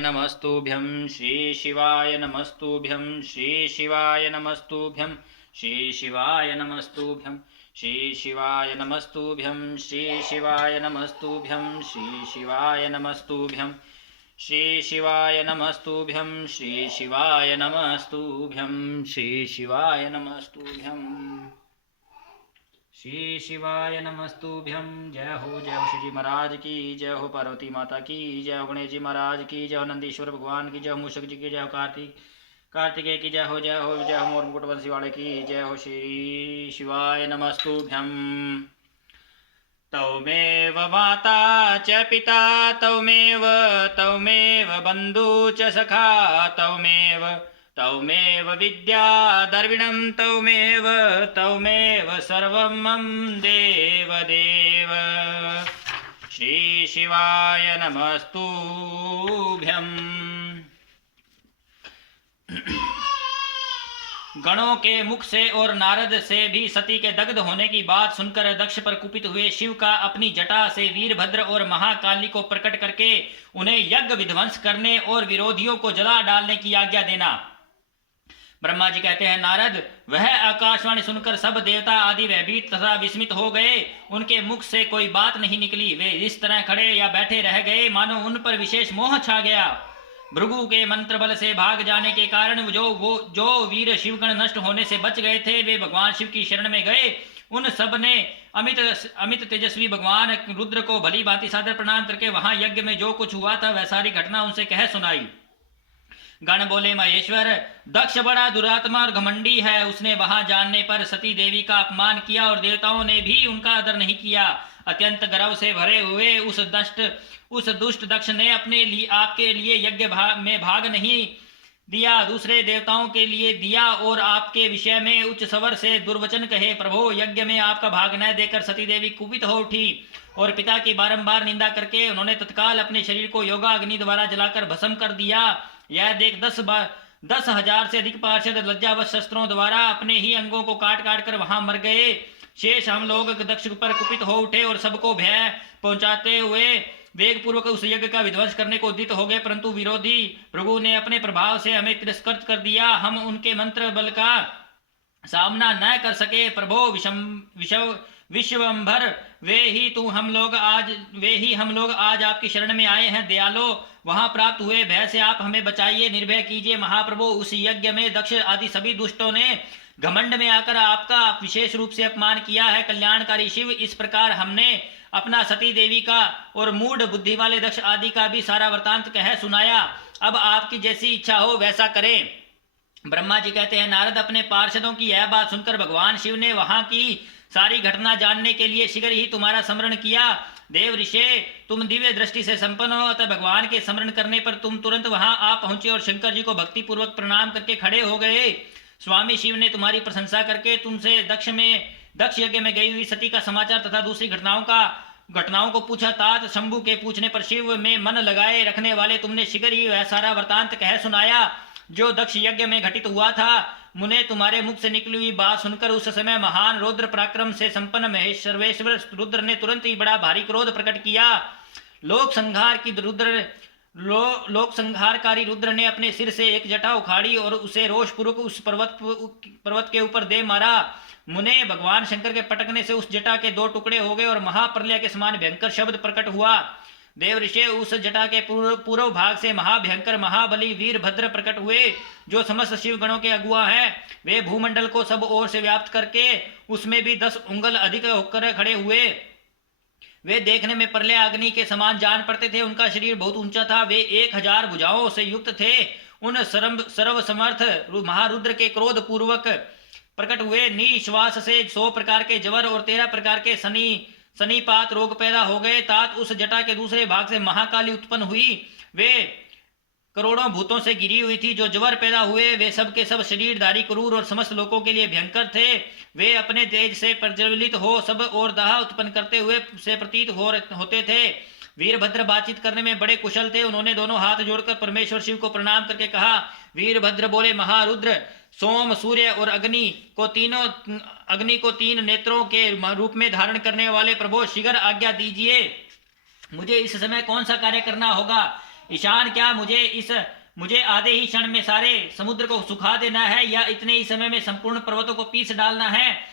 नमस्तुभ्यं श्री शिवाय नमस्तुभ्यं श्री शिवाय नमस्तुभ्यं श्री शिवाय नमस्तुभ्यं श्री शिवाय नमस्तुभ्यं श्री शिवाय नमस्तुभ्यं श्री शिवाय नमस्तुभ्यं श्री शिवाय नमस्तुभ्यं श्री शिवाय नमस्तुभ्यं श्री शिवाय नमस्तुभ्यं श्री शिवाय नमस्तुभ्यं। जय हो श्री जी महाराज की जय हो, पार्वती माता की जय हो, गणेश जी महाराज की जय हो, नंदीश्वर भगवान की जय हो, मूषक जी की जय हो, कार्तिकेय की जय हो जय हो, जय हो मोर मुकुटवंशी वाले की जय हो। श्री शिवाय नमस्तुभ्यं। तौमेव माता च पिता तौमेव बन्धु च सखा तौमेव विद्या द्रविणं तौमेव सर्वं मम देवदेव। श्री शिवाय नमस्तुभ्यं। गणों के मुख से और नारद से भी सती के दग्ध होने की बात सुनकर दक्ष पर कुपित हुए शिव का अपनी जटा से वीरभद्र और महाकाली को प्रकट करके उन्हें यज्ञ विध्वंस करने और विरोधियों को जला डालने की आज्ञा देना। ब्रह्मा जी कहते हैं, नारद, वह आकाशवाणी सुनकर सब देवता आदि भयभीत तथा विस्मित हो गए। उनके मुख से कोई बात नहीं निकली। वे इस तरह खड़े या बैठे रह गए मानो उन पर विशेष मोह छा गया। भृगु के मंत्र बल से भाग जाने के कारण जो वीर शिवगण नष्ट होने से बच गए थे, वे भगवान शिव की शरण में गए। उन सब ने अमित तेजस्वी भगवान रुद्र को भली भांति सादर प्रणाम करके वहां यज्ञ में जो कुछ हुआ था वह सारी घटना उनसे कह सुनाई। गण बोले, महेश्वर, दक्ष बड़ा दुरात्मा और घमंडी है। उसने वहां जानने पर सती देवी का अपमान किया और देवताओं ने भी उनका आदर नहीं किया। अत्यंत गर्व से भरे हुए उस दुष्ट दक्ष ने अपने लिए आपके लिए यज्ञ में भाग नहीं दिया, दूसरे देवताओं के लिए दिया और आपके विषय में उच्च स्वर से दुर्वचन कहे। प्रभो, यज्ञ में आपका भाग न देकर सती देवी कुपित हो उठी और पिता की बारंबार निंदा करके उन्होंने तत्काल अपने शरीर को योगाग्नि द्वारा जलाकर भस्म कर दिया। यह देख 10,000 से अधिक पार्षद लज्जावश शस्त्रों द्वारा अपने ही अंगों को काट काट कर वहां मर गए। शेष हम लोग दक्ष पर कुपित हो उठे और सबको भय पहुंचाते हुए वेग पूर्वक उस यज्ञ का विध्वंस करने को उद्यत हो गए, परंतु विरोधी भृगु ने अपने प्रभाव से हमें तिरस्कृत कर दिया। हम उनके मंत्र बल का सामना न कर सके। प्रभो विश्वंभर, वे ही हम लोग आज आपकी शरण में आए हैं। दयालो, वहां प्राप्त हुए भय से आप हमें बचाइए, निर्भय कीजिए। महाप्रभु, उस यज्ञ में दक्ष आदि सभी दुष्टों ने घमंड में आकर आपका विशेष रूप से अपमान किया है। कल्याणकारी शिव, इस प्रकार हमने अपना सती देवी का और मूढ़ बुद्धि वाले दक्ष आदि का भी सारा वृतांत कह सुनाया। अब आपकी जैसी इच्छा हो वैसा करें। ब्रह्मा जी कहते हैं, नारद, अपने पार्षदों की यह बात सुनकर भगवान शिव ने वहां की सारी घटना जानने के लिए शीघ्र ही तुम्हारा स्मरण किया। देव ऋषे, तुम दिव्य दृष्टि से संपन्न हो, अतः भगवान के स्मरण करने पर तुम तुरंत वहां आ पहुंचे और शंकर जी को भक्ति पूर्वक प्रणाम करके खड़े हो गए। स्वामी शिव ने तुम्हारी प्रशंसा करके तुमसे दक्ष यज्ञ में गई हुई सती का समाचार तथा दूसरी घटनाओं को पूछा। तात शंभु के पूछने पर शिव में मन लगाए रखने वाले तुमने शीघ्र ही वह सारा वृतांत कह सुनाया जो दक्ष यज्ञ में घटित हुआ था। मुने, तुम्हारे मुख से निकली हुई बात सुनकर उस समय महान रौद्र पराक्रम से संपन्न महेश सर्वेश्वर रुद्र ने तुरंत ही बड़ा भारी क्रोध प्रकट किया। लोक संहारकारी रुद्र ने अपने सिर से एक जटा उखाड़ी और उसे रोषपूर्वक उस पर्वत के ऊपर दे मारा। मुने, भगवान शंकर के पटकने से उस जटा के 2 टुकड़े हो गए और महाप्रलय के समान भयंकर शब्द प्रकट हुआ। देव ऋषि, उस जटा के पूर्व भाग से महाभयंकर महाबली वीरभद्र प्रकट हुए, जो समस्त शिवगणों के अगुआ हैं। वे भूमंडल को सब ओर से व्याप्त करके उसमें भी 10 उंगल अधिक होकर खड़े हुए। वे देखने में प्रलय अग्नि के समान जान पड़ते थे। उनका शरीर बहुत ऊंचा था। वे 1000 भुजाओं से युक्त थे। उन सर्वसमर्थ महारुद्र के क्रोध पूर्वक प्रकट हुए निश्वास से 100 प्रकार के जवर और 13 प्रकार के सनीपात रोग पैदा हो गए। तात उस जटा के दूसरे भाग से महाकाली उत्पन्न हुई। वे करोड़ों भूतों से गिरी हुई थी। जो जवर पैदा हुए वे सब के सब शरीरधारी क्रूर और समस्त लोगों के लिए भयंकर थे। वे अपने तेज से प्रज्वलित हो सब और दाह उत्पन्न करते हुए से प्रतीत होते थे। वीरभद्र बातचीत करने में बड़े कुशल थे। उन्होंने दोनों हाथ जोड़कर परमेश्वर शिव को प्रणाम करके कहा। वीरभद्र बोले, महारुद्र, सोम, सूर्य और अग्नि को 3 नेत्रों के रूप में धारण करने वाले प्रभु, शीघ्र आज्ञा दीजिए। मुझे इस समय कौन सा कार्य करना होगा? ईशान, क्या मुझे आधे ही क्षण में सारे समुद्र को सुखा देना है या इतने ही समय में संपूर्ण पर्वतों को पीस डालना है?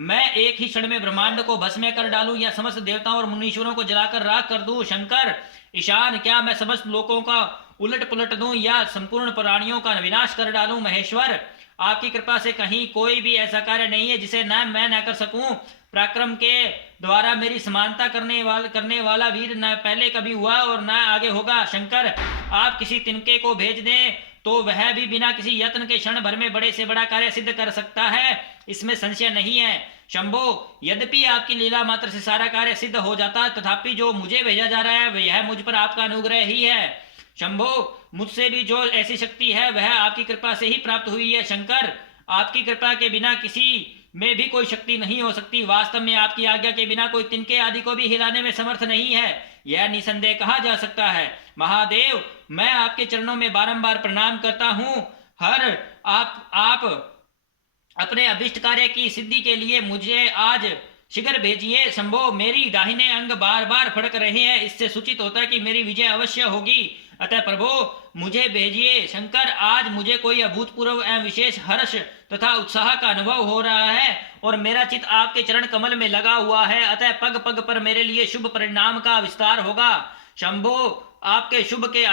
मैं एक ही क्षण में ब्रह्मांड को भस्म कर डालूं या समस्त देवताओं और मुनीश्वरों को जलाकर राख कर दूं? शंकर, ईशान, क्या मैं समस्त लोकों का उलट पुलट दूं या संपूर्ण प्राणियों का विनाश कर डालूं? महेश्वर, आपकी कृपा से कहीं कोई भी ऐसा कार्य नहीं है जिसे मैं न कर सकूं। पराक्रम के द्वारा मेरी समानता करने वाला वीर न पहले कभी हुआ और न आगे होगा। शंकर, आप किसी तिनके को भेज दें तो वह भी बिना किसी यत्न के क्षण भर में बड़े से बड़ा कार्य सिद्ध कर सकता है, इसमें संशय नहीं है। शंभो, यद्यपि आपकी लीला मात्र से सारा कार्य सिद्ध हो जाता, तथापि जो मुझे भेजा जा रहा है यह मुझ पर आपका अनुग्रह ही है। शंभो, मुझसे भी जो ऐसी शक्ति है वह आपकी कृपा से ही प्राप्त हुई है। शंकर, आपकी कृपा के बिना किसी में भी कोई शक्ति नहीं हो सकती। वास्तव में आपकी आज्ञा के बिना कोई तिनके आदि को भी हिलाने में समर्थ नहीं है, यह निसंदेह कहा जा सकता है। महादेव, मैं आपके चरणों में बारंबार प्रणाम करता हूँ। आप अपने अभिष्ट कार्य की सिद्धि के लिए मुझे आज शीघ्र भेजिए। शंभो, मेरी दाहिने अंग बार बार फड़क रहे हैं, इससे सूचित होता है कि मेरी विजय अवश्य होगी, अतः प्रभु मुझे भेजिए। शंकर, आज मुझे कोई अभूतपूर्व एवं विशेष हर्ष तथा उत्साह का अनुभव हो रहा है और मेरा चित्त आपके चरण कमल में लगा हुआ है, अतः पग पग पर मेरे लिए शुभ परिणाम का विस्तार होगा। शंभो, आपके शुभ के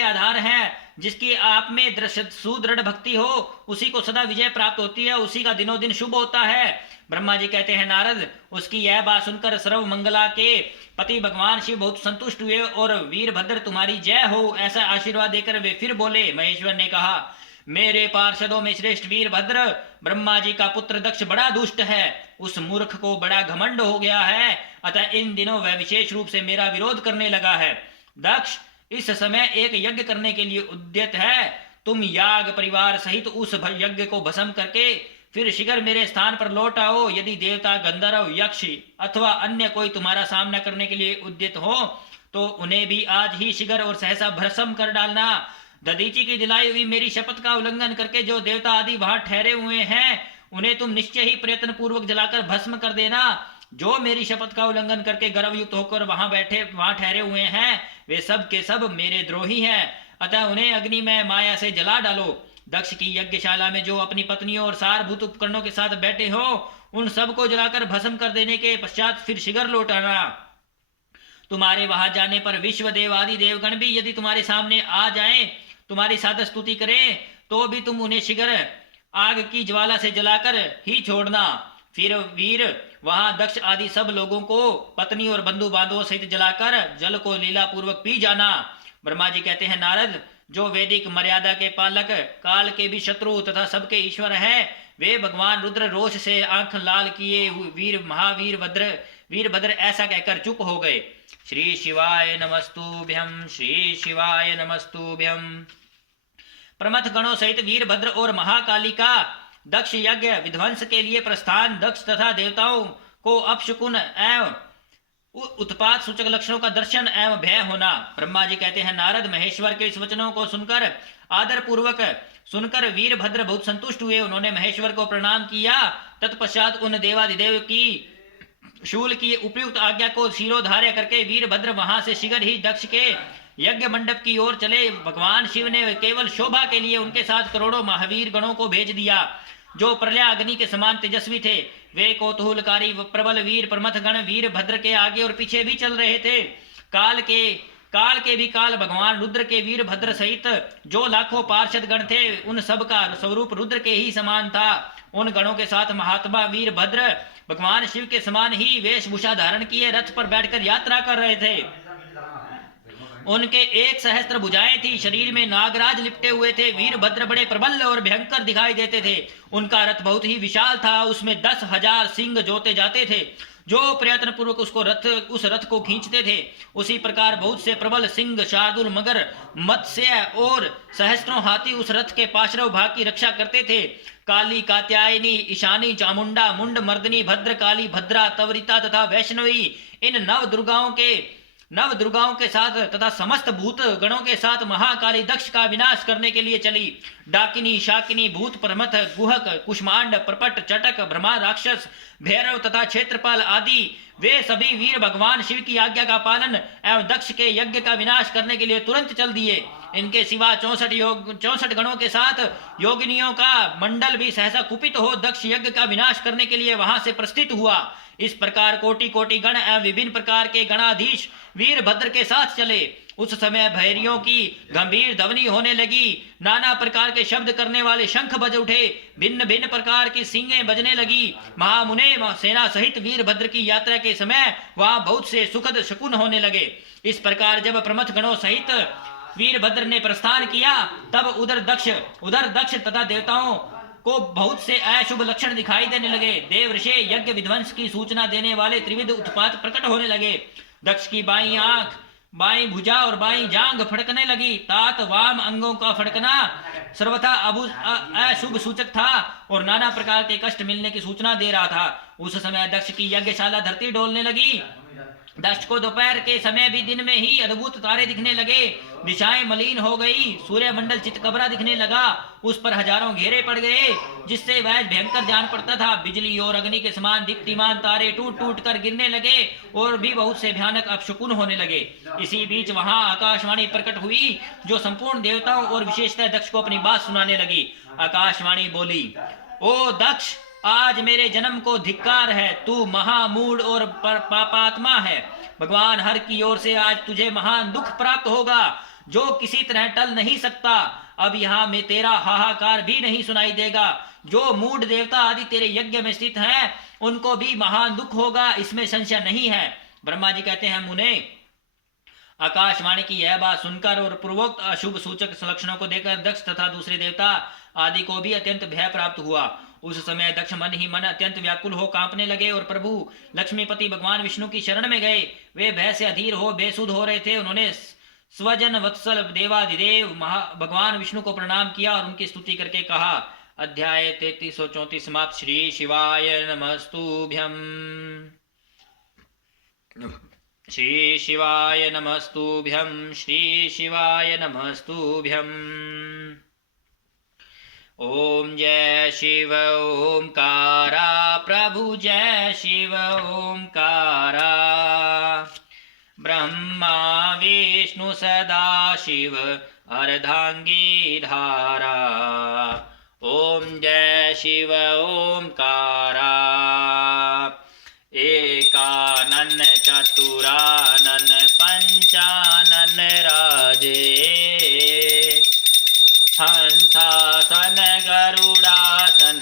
आधार हैं, जिसकी आप में सुदृढ़ भक्ति हो उसी को सदा विजय प्राप्त होती है, उसी का दिनों दिन शुभ होता है। ब्रह्मा जी कहते हैं, नारद, उसकी यह बात सुनकर सर्व मंगला के पति भगवान शिव बहुत संतुष्ट हुए और वीरभद्र तुम्हारी जय हो ऐसा आशीर्वाद देकर वे फिर बोले। महेश्वर ने कहा, मेरे पार्षदों में श्रेष्ठ वीरभद्र, ब्रह्मा जी का पुत्र दक्ष बड़ा दुष्ट है, उस मूर्ख को बड़ा घमंड हो गया है, अतः इन दिनों वह विशेष रूप से मेरा विरोध करने लगा है। दक्ष इस समय एक यज्ञ करने के लिए उद्यत है, तुम याग परिवार सहित उस यज्ञ को भस्म करके फिर शीघ्र मेरे स्थान पर लौट आओ। यदि देवता, गंधर्व, यक्ष अथवा अन्य कोई तुम्हारा सामना करने के लिए उद्यत हो तो उन्हें भी आज ही शीघ्र और सहसा भस्म कर डालना। दधीचि की दिलाई हुई मेरी शपथ का उल्लंघन करके जो देवता आदि वहां ठहरे हुए हैं उन्हें तुम निश्चय ही प्रयत्न पूर्वक जलाकर भस्म कर देना। जो मेरी शपथ का उल्लंघन करके गर्वयुक्त होकर वहां ठहरे हुए हैं वे सब के सब मेरे द्रोही हैं, अतः उन्हें अग्नि में माया से जला डालो। दक्ष की यज्ञशाला में जो अपनी पत्नियों और सारभूत उपकरणों के साथ बैठे हो उन सबको जलाकर भस्म कर देने के पश्चात फिर शीघ्र लौट आना। तुम्हारे वहां जाने पर विश्व देव आदि देवगण भी यदि तुम्हारे सामने आ जाएं, तुम्हारी सादर स्तुति करें तो भी तुम उन्हें शीघ्र आग की ज्वाला से जलाकर ही छोड़ना। फिर वीर वहां दक्ष आदि सब लोगों को पत्नी और बंधु बांधवों सहित जलाकर जल को लीला पूर्वक पी जाना। ब्रह्मा जी कहते हैं, नारद, जो वैदिक मर्यादा के पालक, काल के भी शत्रु तथा सबके ईश्वर हैं, वे भगवान रुद्र रोष से आंख लाल किए वीरभद्र ऐसा कहकर चुप हो गए। श्री शिवाय नमस्तुभ्यम, श्री शिवाय नमस्तुभ्यम। प्रमथ गणों सहित वीरभद्र और महाकाली का दक्ष यज्ञ विध्वंस के लिए प्रस्थान। दक्ष तथा देवताओं को अपशकुन एवं उत्पात सूचक लक्षणों का दर्शन एवं भय होना। ब्रह्मा जी कहते हैं, नारद, महेश्वर के इस वचनों को सुनकर आदर पूर्वक सुनकर वीरभद्र बहुत संतुष्ट हुए। उन्होंने महेश्वर को प्रणाम किया। तत्पश्चात उन देवादिदेव की शूल की उपयुक्त आज्ञा को शिरोधार्य करके वीरभद्र वहां से शीघ्र ही दक्ष के यज्ञ मंडप की ओर चले। भगवान शिव ने केवल शोभा के लिए उनके साथ करोड़ों महावीर गणों को भेज दिया जो प्रलय अग्नि के समान तेजस्वी थे। वे कौतूहलकारी प्रबल वीर प्रमथ गण वीरभद्र के आगे और पीछे भी चल रहे थे। काल के भी काल भगवान रुद्र के वीरभद्र सहित जो लाखों पार्षद गण थे उन सब का स्वरूप रुद्र के ही समान था। उन गणों के साथ महात्मा वीरभद्र भगवान शिव के समान ही वेशभूषा धारण किए रथ पर बैठकर यात्रा कर रहे थे। उनके 1,000 भुजाएं थी, शरीर में नागराज लिपटे हुए थे। वीरभद्र बड़े प्रबल और भयंकर दिखाई देते थे। उनका रथ बहुत ही विशाल था, उसमें 10,000 सिंह जोते जाते थे जो प्रयत्न पूर्वक उस रथ को खींचते थे। उसी प्रकार बहुत से प्रबल सिंह, शार्दुल, मगर, मत्स्य और सहस्त्रों हाथी उस रथ के पार्श्व भाग की रक्षा करते थे। काली, कात्यायनी, ईशानी, चामुंडा, मुंड, मर्दनी, भद्रकाली, भद्रा, तवरिता तथा वैष्णवी इन 9 दुर्गाओं के नव दुर्गाओं के साथ तथा समस्त भूत गणों के साथ महाकाली दक्ष का विनाश करने के लिए चली। डाकिनी, शाकिनी, भूत प्रमथ, गुहक, कुष्मांड, प्रपट, चटक, ब्रह्मा, राक्षस, भैरव तथा क्षेत्रपाल आदि वे सभी वीर भगवान शिव की आज्ञा का पालन एवं दक्ष के यज्ञ का विनाश करने के लिए तुरंत चल दिए। इनके सिवा 64 गणों के साथ योगिनियों का मंडल भी सहसा कुपित हो दक्ष यज्ञ का विनाश करने के लिए वहां से प्रस्थित हुआ। इस प्रकार कोटि कोटि गण एवं विभिन्न प्रकार के गणाधीश वीरभद्र के साथ चले। उस समय भैरियों की गंभीर ध्वनि होने लगी, नाना प्रकार के शब्द करने वाले शंख बज उठे, भिन्न भिन्न प्रकार की सींगें बजने लगी। महामुने सेना सहित वीरभद्र की यात्रा के समय वहां बहुत से सुखद शकुन होने लगे। इस प्रकार जब प्रमथ गणों सहित वीरभद्र ने प्रस्थान किया, तब उधर दक्ष तथा देवताओं को बहुत से अशुभ लक्षण दिखाई देने लगे। देव ऋषि यज्ञ विध्वंस की सूचना देने वाले त्रिविध उत्पात प्रकट होने लगे। दक्ष की बाईं आंख, बाईं भुजा और बाईं जांघ फड़कने लगी। तात वाम अंगों का फड़कना सर्वथा अशुभ सूचक था और नाना प्रकार के कष्ट मिलने की सूचना दे रहा था। उस समय दक्ष की यज्ञशाला धरती डोलने लगी। दक्ष को दोपहर के समय भी दिन में ही अद्भुत तारे दिखने लगे। दिशाएं मलिन हो गई, सूर्य मंडल चितकबरा दिखने लगा, उस पर हजारों घेरे पड़ गए, जिससे वह भयंकर जान पड़ता था। बिजली और अग्नि के समान दीप्तिमान तारे टूट टूट कर गिरने लगे और भी बहुत से भयानक अपशकुन होने लगे। इसी बीच वहां आकाशवाणी प्रकट हुई, जो संपूर्ण देवताओं और विशेषतः दक्ष को अपनी बात सुनाने लगी। आकाशवाणी बोली, ओ दक्ष, आज मेरे जन्म को धिक्कार है। तू महामूढ़ और पापात्मा है। भगवान हर की ओर से आज तुझे महान दुख प्राप्त होगा, जो किसी तरह टल नहीं सकता। अब यहाँ में तेरा हाहाकार भी नहीं सुनाई देगा। जो मूढ़ देवता आदि तेरे यज्ञ में स्थित हैं, उनको भी महान दुख होगा, इसमें संशय नहीं है। ब्रह्मा जी कहते हैं, मुने, आकाशवाणी की यह बात सुनकर और पूर्वोक्त अशुभ सूचक लक्षणों को देखकर दक्ष तथा दूसरे देवता आदि को भी अत्यंत भय प्राप्त हुआ। उस समय दक्ष मन ही मन अत्यंत व्याकुल हो कांपने लगे और प्रभु लक्ष्मीपति भगवान विष्णु की शरण में गए। वे भय से अधीर हो बेसुध हो रहे थे। उन्होंने स्वजन वत्सल देवाधिदेव भगवान विष्णु को प्रणाम किया और उनकी स्तुति करके कहा। अध्याय 3334 समाप्त। श्री शिवाय नमस्तुभ्यम। श्री शिवाय नमस्तुभ्यम। श्री शिवाय नमस्तुभ्यम। ओम जय शिव ओमकारा, प्रभु जय शिव ओमकारा। ब्रह्मा विष्णु सदा शिव अर्धांगी धारा। ओम जय शिव ओमकारा। एकानन चतुरानन पंचानन राजे। हंसासन गरुड़ासन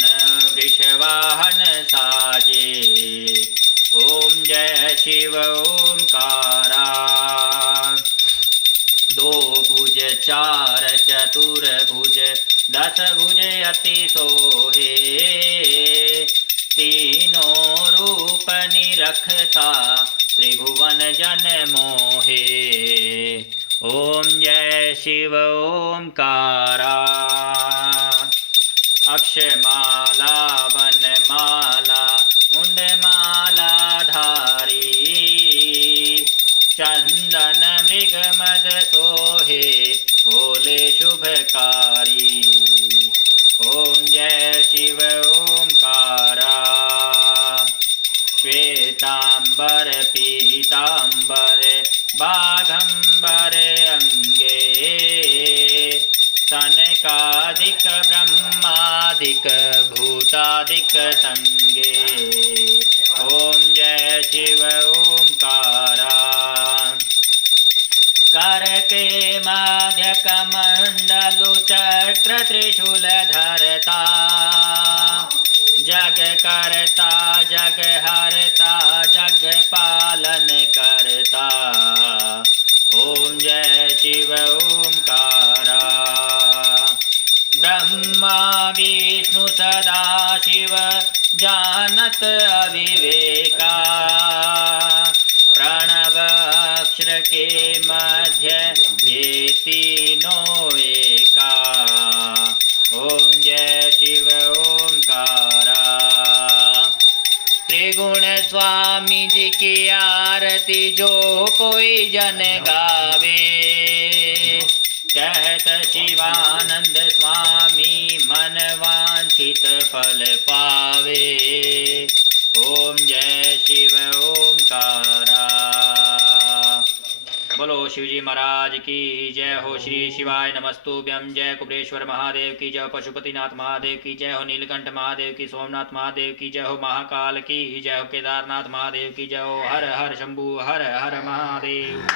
वृषवाहन साजे। ओम जय शिव ओमकारा। दो भुज चार चतुर्भुज, 10 भुज अति सोहे। तीनों रूप निरखता, त्रिभुवन जन मोहे। ओम जय शिव ओमकारा। अक्षमाला वनमाला मुंडमाला धारी। चंदन मृगमद सोहे, भोले शुभकारी। ओम जय शिव ओमकारा। श्वेतांबर पीतांबर बाघंबर अंगे। सनकादिक ब्रह्मादिक भूतादिक संगे। ओम जय शिव ओमकारा। कर के मध्य कमंडलु चक्र त्रिशूल धरता। जग करता जग हरता, जग पालन करता। ओम जय शिव ओमकारा। ब्रह्मा विष्णु सदा शिव जानत अविवेका। प्रणव अक्षर के मध्य ये तीनों एका। ओम जय शिव ओमकारा। त्रिगुण स्वामी स्वामी जी की आरती जो कोई जन गावे, कहत शिवानंद स्वामी मन वांछित फल पावे। ओम जय शिव ओमकारा। बोलो शिवजी महाराज की जय हो। श्री शिवाय नमस्तुभ्यं। जय कुबेरेश्वर महादेव की जय, पशुपतिनाथ महादेव की जय हो, नीलकंठ महादेव की, सोमनाथ महादेव की जय हो, महाकाल की जय हो, केदारनाथ महादेव की जय हो। हर हर शंभु हर हर महादेव।